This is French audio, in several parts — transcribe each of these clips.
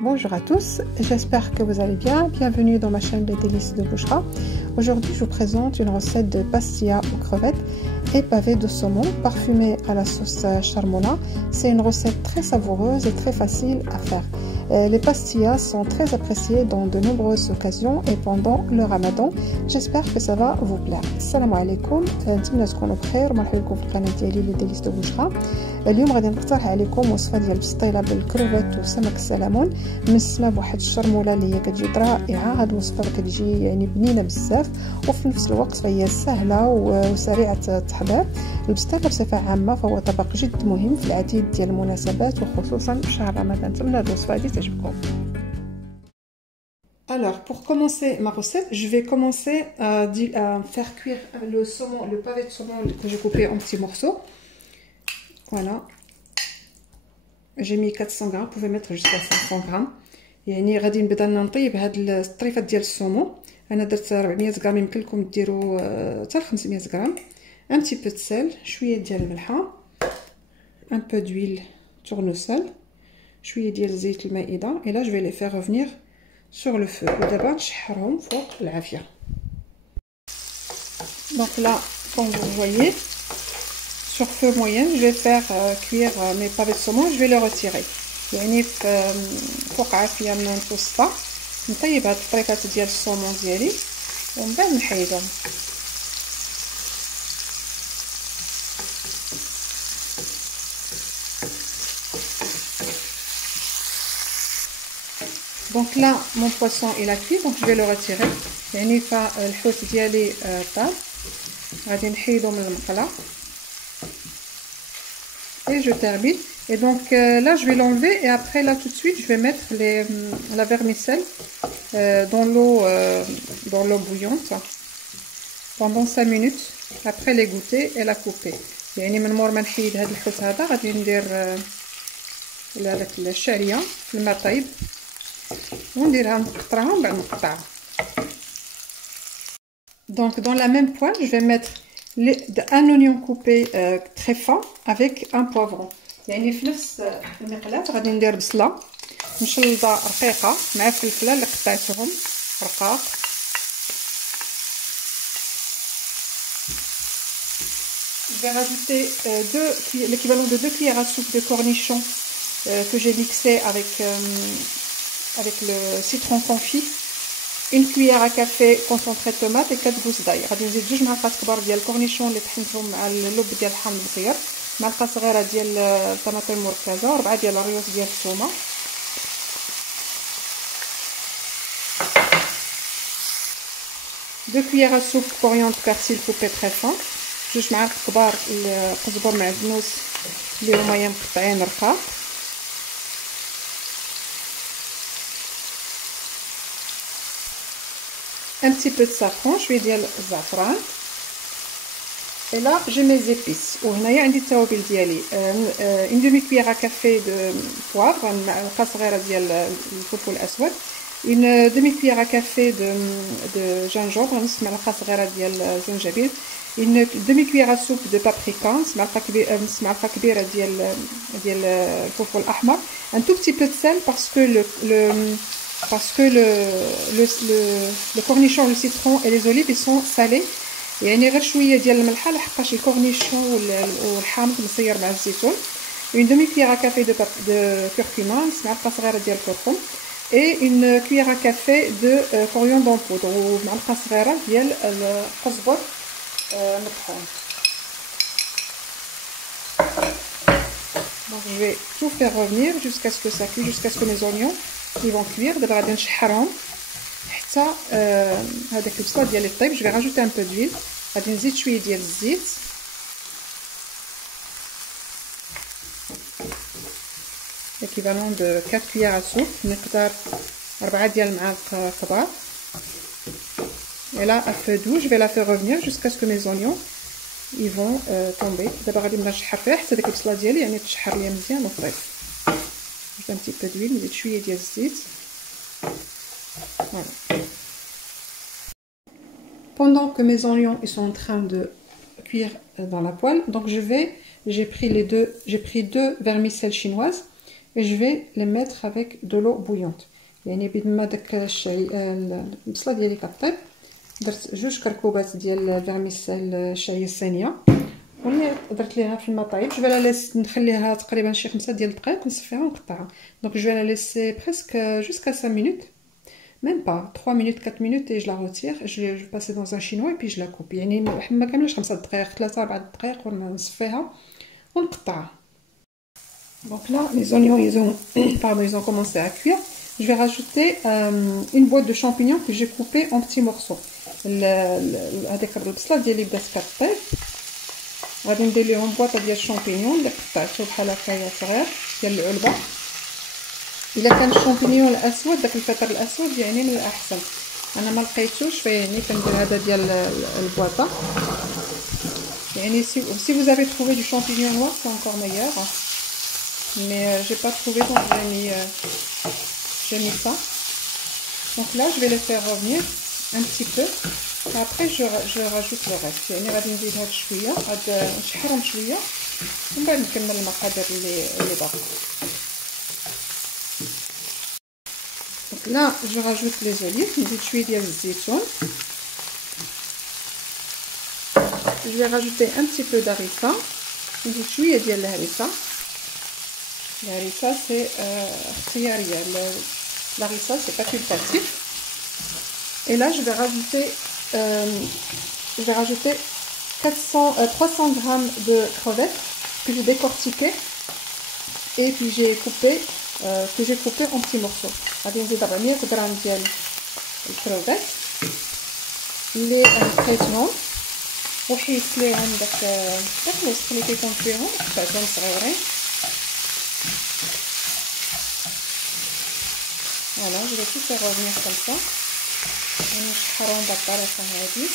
Bonjour à tous, j'espère que vous allez bien. Bienvenue dans ma chaîne Les Délices de Bouchra. Aujourd'hui, je vous présente une recette de pastilla aux crevettes et pavés de saumon parfumé à la sauce charmona. C'est une recette très savoureuse et très facile à faire. Les pastillas sont très appréciées dans de nombreuses occasions et pendant le ramadan. J'espère que ça va vous plaire. Assalamu alaikum, نتمنى تكونوا بخير ومرحبا بكم في القناه ديالي لي ديليس دو بوشرا. اليوم غادي نقترح عليكم وصفه ديال البسطيله بالكروفيت وسمك السلمون مسمى بواحد الشرموله اللي هي كتجي رائعه. هاد الوصفه كتجي يعني بنينه بزاف وفي نفس الوقت فهي سهله وسريعه التحضير. البسطيله بصفه عامه فهو طبق جد مهم في العديد ديال المناسبات وخصوصا في شهر رمضان. نتمنى هاد الوصفه هادي تعجبكم. Alors, pour commencer ma recette, je vais commencer à faire cuire le saumon, le pavé de saumon que j'ai coupé en petits morceaux. Voilà. J'ai mis 400 grammes, vous pouvez mettre jusqu'à 500 grammes. يعني غادي نبدا نطيب هاد الطريفات ديال السومون. انا درت 400 غرام، يمكن لكم ديروا حتى 500 غرام. un petit peu de sel, شويه ديال الملحه، un peu d'huile tournesol، شويه ديال زيت المائده. et là je vais les faire revenir sur le feu. ودابا نشحرهم فوق العافيه. Donc là, comme vous voyez, sur feu moyen, je vais faire cuire mes pavés de saumon. Je vais les retirer. يعني فوق عافيه متوسطه نطيب هاد الطريفات ديال الصومون ديالي ومن بعد نحيدهم. Donc là mon poisson il a cuit, donc je vais le retirer. يعني فالحوت ديالي طاب، غادي نحيدو من المقله et je termine. Et donc là je vais l'enlever et après là tout de suite je vais mettre la vermicelle dans l'eau bouillante pendant 5 minutes après l'égoutter et la couper. يعني من مور ما نحيد هذا الحوت هذا غادي ندير هذاك الشعريه في الماء طيب ونديرها نقطعها ومن بعد نقطعها. Donc dans la même poêle je vais mettre un oignon coupé très fin avec un poivron. يعني في نفس المقلاة غادي ندير بصله مشلضه رقيقه مع الفلفله اللي قطعتهم رقاق. Je vais rajouter l'équivalent de 2 cuillères à soupe de cornichons que j'ai mixé avec le citron confit, une cuillère à café concentré de tomate et 4 gousses d'ail. غادي نزيد 2 معالق كبار ديال الكورنيشون اللي طحنتهم مع اللب ديال الحامض البصير، معلقه صغيره ديال الطماطم مركزه، 4 ديال الريوس ديال الثومه. deux cuillères à soupe coriandre persil coupé très fin، 2 معالق كبار القزبر معدنوس اللي هما مقطعين رقاق، un petit peu de safran، شويه ديال الزعفران. et là j'ai mes épices وهنايا عندي التوابل ديالي une demi cuillère à café de poivre، معلقه صغيره ديال الفلفل الاسود، une demi cuillère à café de gingembre، نص معلقه صغيره ديال الزنجبيل، une demi cuillère à soupe de paprika، نص معلقه كبيره ديال الفلفل الاحمر، un tout petit peu de sel parce que le cornichon, le citron et les olives ils sont salés. يعني غير شويه ديال الملحه لحقاش الكورنيشون والحامض مصير مع الزيتون. une demi cuillère à café de curcuma، نص معلقه صغيره ديال الكركم، et une cuillère à café de coriandre en poudre ومعلقه صغيره ديال القزبر مطحون. Donc je vais tout faire revenir jusqu'à ce que ça cuise, jusqu'à ce que mes oignons ils vont cuire. دابا غادي نشحرهم حتى هذاك البصله ديالي طيب. je vais rajouter un peu d'huile، غادي نزيد شويه ديال الزيت، l'équivalent de 4 cuillères à soupe، مقدار 4 ديال المعالق كبار. et là à feu doux je vais la faire revenir jusqu'à ce que mes oignons ils vont tomber. دابا غادي نبدا نشحر فيها حتى ديك البصله ديالي يعني تشحر ليا مزيان وطيب. je mets un petit peu d'huile، نزيد شويه ديال الزيت. voilà. Pendant que mes oignons ils sont en train de cuire dans la poêle, donc j'ai pris deux vermicelles chinoises et je vais les mettre avec de l'eau bouillante. يعني بيد ما داك الشاي البصله ديالي كطيب درت 2 كركوبات ديال الفيرميسيل الشاي الصينيه وني درت ليها في الماء طايب. جو فيلا لاس نخليها تقريبا شي 5 ديال الدقائق نصفيها ونقطعها. دونك جو فيلا ليسي بريسك جوسكا 5 minutes même pas 3 minutes 4 minutes et je la retire, je vais passer dans un chinois et puis je la coupe. يعني ما كاملش 5 دقائق 3 4 دقائق ونصفيها ونقطعها. Donc là les oignons ils ont commencé à cuire. Je vais rajouter une boîte de champignons que j'ai coupé en petits morceaux. هذيك البصله ديالي بدات كطيب غادي ندير ليهم بواطه ديال الشامبينيون اللي قطعته بحال هكايا صغير ديال العلبه. الا كان الشامبينيون الاسود داك الفطر الاسود يعني من الاحسن، انا ما لقيتوش فيعني كندير هذا ديال البواطه. يعني si vous avez trouvé du champignon noir c'est encore meilleur, mais j'ai pas trouvé donc j'ai mis ça. Donc là je vais les faire revenir un petit peu et après je rajoute le reste. يعني غادي نزيد هاد شويه غاد نشحرهم شويه ومن بعد نكمل المقادير اللي باقي. Donc là je rajoute les olives, نزيد شويه ديال الزيتون. Je vais rajouter un petit peu d'harissa, نزيد شويه ديال الهريسه. الهريسه سي اختياريه، الهريسه سي facultatif. Et là je vais rajouter 300 grammes de crevettes que j'ai décortiquées et puis j'ai coupé en petits morceaux. غادي نزيد 400 غرام ديال الكروفيت اللي قطعتهم وحيدت ليهم داك الوسخ اللي كيكون فيهم، قطعتهم صغيورين. Voilà, je vais tout faire revenir comme ça. ونشحرهم بالطريقه هذه.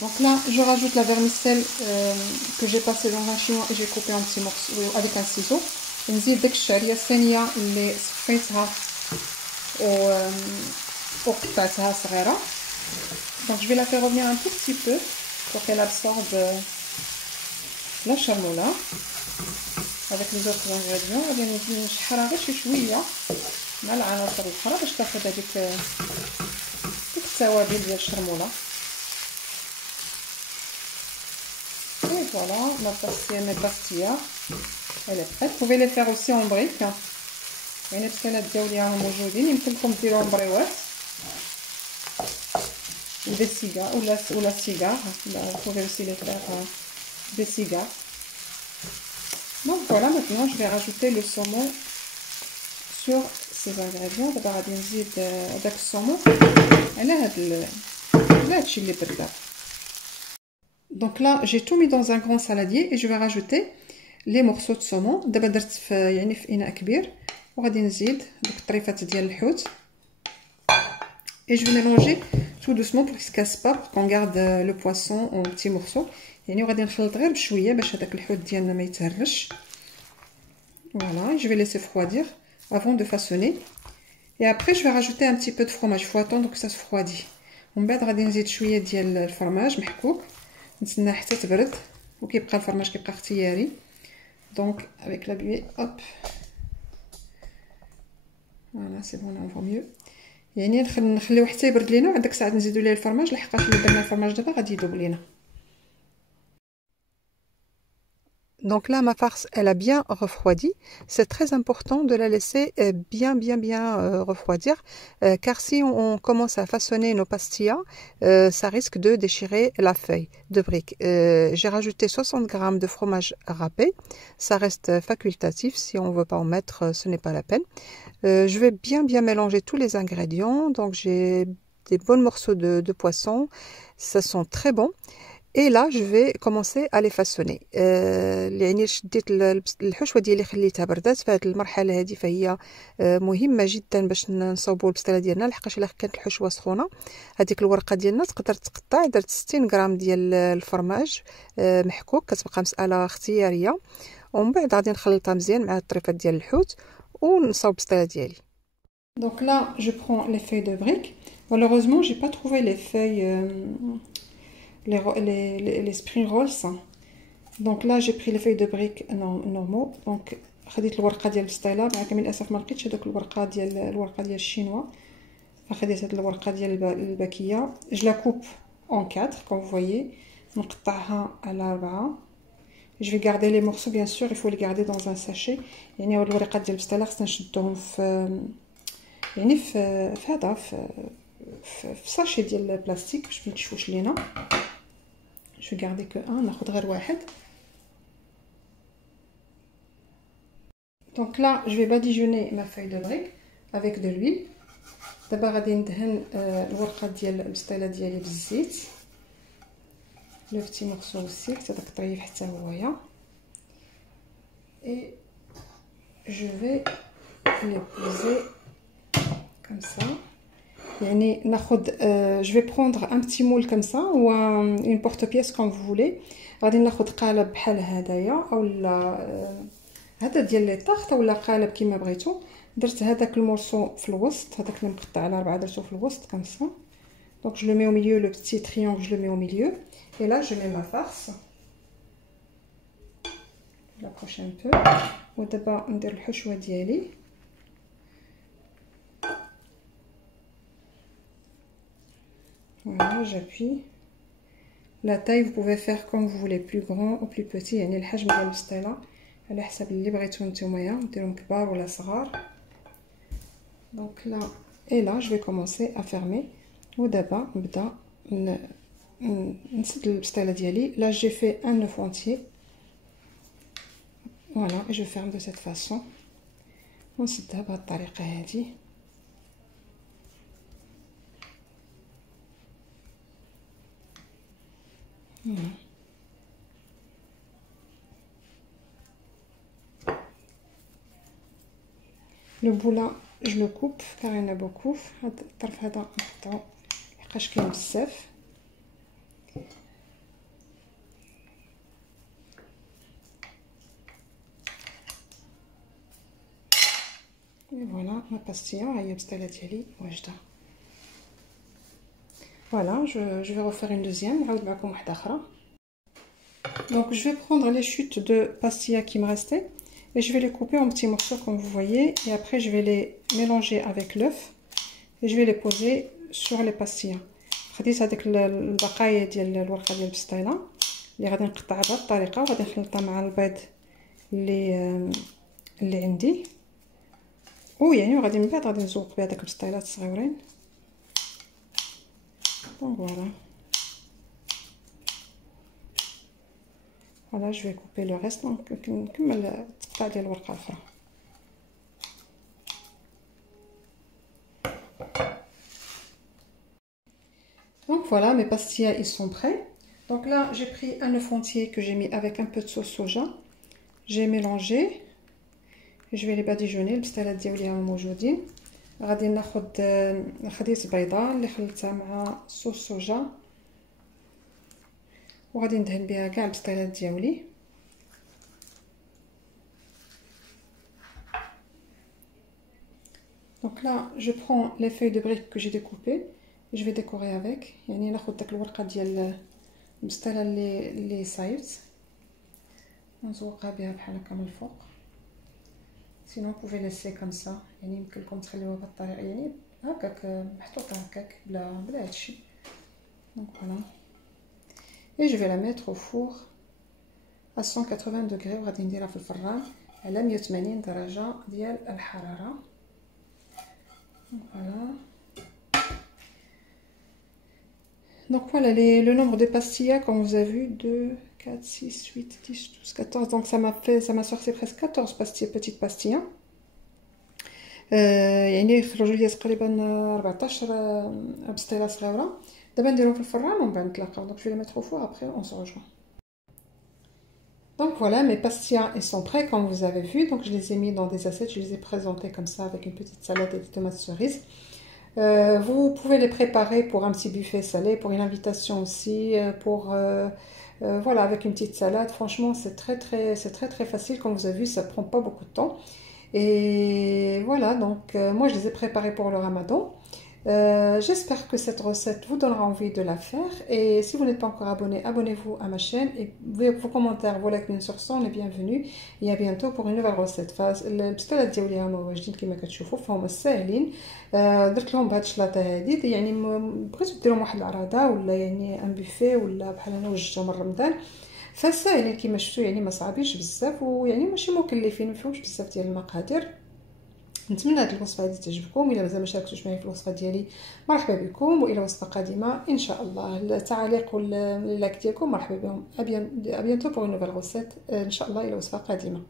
Donc là, je rajoute la vermicelle que j'ai passée dans un chinois et j'ai coupé en petits morceaux avec un ciseau. نزيد داك الشعريه الصينيه اللي صفيتها وقطعتها صغيره. Donc je vais la faire revenir un tout petit peu pour qu'elle absorbe la charmoula avec les autres ingrédients. غادي نشحرها غير شي شويه مع العناصر الاخرى باش تاخذ هذيك التوابل ديال الشرموله. Et voilà, ma pastilla, elle est prête. Vous pouvez les faire aussi en briques. يعني بسكالات ديالهم موجودين، يمكن لكم ديروهم بريوات ou des cigares ou la cigare. Vous pouvez aussi les faire des cigares. Donc voilà, maintenant je vais rajouter le saumon sur ces ingrédients. دابا غادي نزيد داك الصومون على هادشي اللي بردا. Donc là, j'ai tout mis dans un grand saladier et je vais rajouter les morceaux de saumon. دابا درت في إناء كبير وغادي نزيد دوك الطريفات ديال الحوت. Et je vais mélanger tout doucement pour qu'il se casse pas, pour qu'on garde le poisson en petits morceaux. يعني وغادي نخلط غير بشويه باش هذاك الحوت ديالنا ما يتهرش. Voilà, je vais laisser refroidir avant de façonner. Et après je vais rajouter un petit peu de fromage. Il faut attendre que ça se refroidit. ومن بعد غادي نزيد شويه ديال الفرماج محكوك، نتسنى حتى تبرد وكيبقى الفرماج كيبقى اختياري. دونك avec la buée hop. Voilà, c'est bon, là on voit mieux. يعني نخليوه حتى يبرد لينا وعندك ساعه نزيدوا ليه الفرماج لحقاش الا درنا الفرماج دابا غادي يذوب لينا. Donc là, ma farce, elle a bien refroidi. C'est très important de la laisser bien refroidir, car si on commence à façonner nos pastillas, ça risque de déchirer la feuille de brique. J'ai rajouté 60 grammes de fromage râpé. Ça reste facultatif. Si on ne veut pas en mettre, ce n'est pas la peine. Je vais bien mélanger tous les ingrédients. Donc j'ai des bons morceaux de poisson. Ça sent très bon. Et là je vais commencer à les façonner. يعني شديت الحشوه ديالي خليتها بردات في هذه المرحله هذه، فهي مهمه جدا باش نصوبوا البسطيله ديالنا، لحقاش الا كانت الحشوه سخونه هذيك الورقه ديالنا تقدر تقطع. درت 60 غرام ديال الفرماج محكوك، كتبقى مساله اختياريه، ومن بعد غادي نخلطها مزيان مع الطريفات ديال الحوت ونصاوب البسطيله ديالي. Donc là je prends les feuilles de briques. Malheureusement j'ai pas trouvé les feuilles les spring rolls. Donc là j'ai pris les feuilles de briques normaux. Donc خديت الورقه ديال البسطيله، معكم للاسف ما لقيتش هذوك الورقه ديال الشينوا، فخديت هاد الورقه ديال الباكيه. je la coupe en 4 comme vous voyez، نقطعها على 4. je vais garder les morceaux bien sûr، il faut les garder dans un sachet. يعني هاد الورقات ديال البسطيله خصنا نشدوهم في يعني في هذا في ساشي ديال البلاستيك باش ما يتشوش لينا. je vais garder que un، ناخذ غير واحد. Donc là, je vais badigeonner ma feuille de brique avec de l'huile. دابا غادي ندهن الورقه ديال البسطيله ديالي بالزيت، لو بتي مورسو aussi حتى داك الطريف حتى هويا. et je vais les poser comme ça. يعني ناخذ je vais prendre un petit moule comme ça ou une porte-pièce comme vous voulez. غادي ناخذ قالب بحال هدايا اولا هذا ديال لي طاخط ولا قالب كيما بغيتو. درت هذاك المورسو في الوسط، هذاك اللي مقطع على 4 درتو في الوسط comme ça. Donc je le mets au milieu, le petit triangle je le mets au milieu et là je mets ma farce. Je l'approche un peu. ودابا ندير الحشوه ديالي. Voilà, j'appuie. La taille vous pouvez faire comme vous voulez، plus grand ou plus petit، يعني الحجم ديال البسطيله على حسب اللي بغيتو نتوما، ديروهم كبار ولا صغار. Donc là et là je vais commencer à fermer. ودابا نبدا نسد البسطيله ديالي. Là j'ai fait un œuf entier. Voilà, et je ferme de cette façon. ونسدها بهذه الطريقه هذه. Voilà. Le bout là je le coupe car il y en a beaucoup. هذا الطرف هذا نقطعو لحقاش كاين بزاف. et voilà ma pastilla هي البسطيله ديالي واجده. Voilà, je vais refaire une deuxième. Donc je vais prendre les chutes de pastilla qui me restaient et je vais les couper en petits morceaux comme vous voyez, et après je vais les mélanger avec l'œuf et je vais les poser sur les pastillas. خديت هذيك البقايا ديال الورقه ديال البسطيله اللي غادي نقطعها بهذه الطريقه وغادي نخلطها مع البيض اللي عندي، ويعني وغادي من بعد غادي نزوق بهذاك البسطيلات الصغيورين. Donc voilà. Voilà, je vais couper le reste. Donc نكمل التقطيع ديال الورقه الاخرى. Donc voilà, mes pastillas ils sont prêts. Donc là j'ai pris un œuf entier que j'ai mis avec un peu de sauce soja. J'ai mélangé. Je vais les badigeonner. البسطيلات ديالي موجودين. غادي ناخذ خديت بيضه اللي خلطتها مع صوص صوجا وغادي ندهن بها كاع البسطيلات ديالي. Donc là je prends les feuilles de briques que j'ai découpées et je vais décorer avec. يعني ناخذ داك الورقه ديال البسطيله اللي صايبت ونزوقها بها بحال هكا من الفوق. sinon vous pouvez laisser comme ça، يعني يمكن لكم تخليوها بهذه الطريقه يعني هكاك محطوطه هكاك بلا هادشي. donc voilà et je vais la mettre au four à 180 degrés وغادي نديرها في الفران على 180 درجه ديال الحراره. voilà. Donc voilà le nombre de pastillas comme vous avez vu, 2 4 6 8 10 12 14. Donc ça m'a sorti presque 14 pastilles, petites pastilles. يعني خرجوا لي تقريبا 14 بسطيله صغيره. دابا نديرهم في الفران ومن بعد نتلاقاو. Donc je vais les mettre au four, après on se rejoint. Donc voilà, mes pastillas ils sont prêts comme vous avez vu. Donc je les ai mis dans des assiettes, je les ai présentés comme ça avec une petite salade et des tomates cerises. Vous pouvez les préparer pour un petit buffet salé, pour une invitation aussi, pour voilà, avec une petite salade. Franchement c'est très facile, comme vous avez vu, ça prend pas beaucoup de temps. Et voilà, donc moi je les ai préparés pour le ramadan. J'espère que cette recette vous donnera envie de la faire. Et si vous n'êtes pas encore abonné, abonnez-vous à ma chaîne. Et vos commentaires, vos likes bien sûr sont les bienvenus. Et à bientôt pour une nouvelle recette. البسطات ديالي هما واجدين كما كتشوفوا فهم ساهلين. درت لهم بهاد الشلاطه هذه يعني بغيتو ديرهم واحد العراضه ولا يعني ان بوفيه ولا بحال انا وجدتها من رمضان. فساهلين كما شفتوا يعني ما صعابينش بزاف ويعني ماشي مكلفين ما فيهمش بزاف ديال المقادير. نتمنى هذه الوصفه هذه تعجبكم. الا مازال ما شاركتوش معايا في الوصفه ديالي مرحبا بكم والى وصفه قادمه ان شاء الله. التعاليق واللايك ديالكم مرحبا بهم. ابيانتو بور نوفيل غوسيت ان شاء الله الى وصفه قادمه.